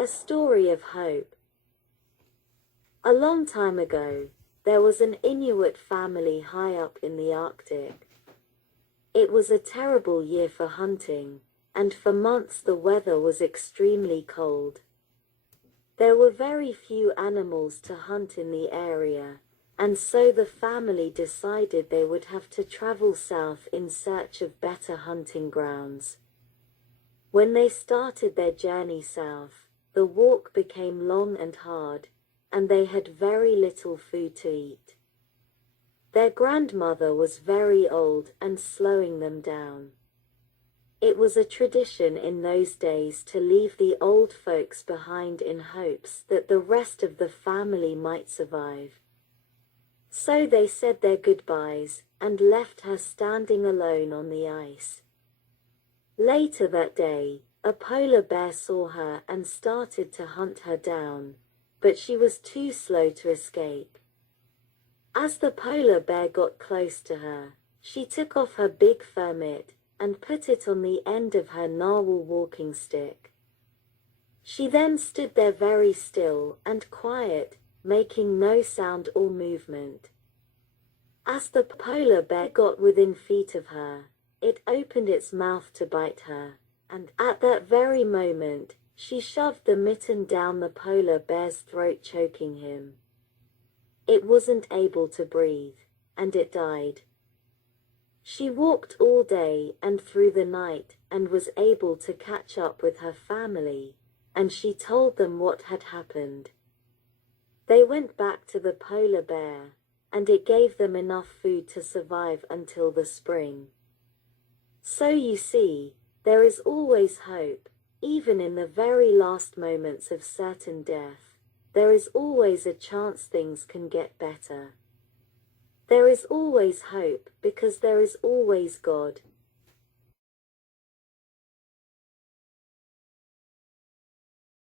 A story of hope. A long time ago, there was an Inuit family high up in the Arctic. It was a terrible year for hunting, and for months the weather was extremely cold. There were very few animals to hunt in the area, and so the family decided they would have to travel south in search of better hunting grounds. When they started their journey south, the walk became long and hard, and they had very little food to eat. Their grandmother was very old and slowing them down. It was a tradition in those days to leave the old folks behind in hopes that the rest of the family might survive. So they said their goodbyes and left her standing alone on the ice. Later that day, a polar bear saw her and started to hunt her down, but she was too slow to escape. As the polar bear got close to her, she took off her big fur mitt and put it on the end of her narwhal walking stick. She then stood there very still and quiet, making no sound or movement. As the polar bear got within feet of her, it opened its mouth to bite her, and at that very moment, she shoved the mitten down the polar bear's throat, choking him. It wasn't able to breathe, and it died. She walked all day and through the night and was able to catch up with her family, and she told them what had happened. They went back to the polar bear, and it gave them enough food to survive until the spring. So you see, there is always hope, even in the very last moments of certain death. There is always a chance things can get better. There is always hope because there is always God.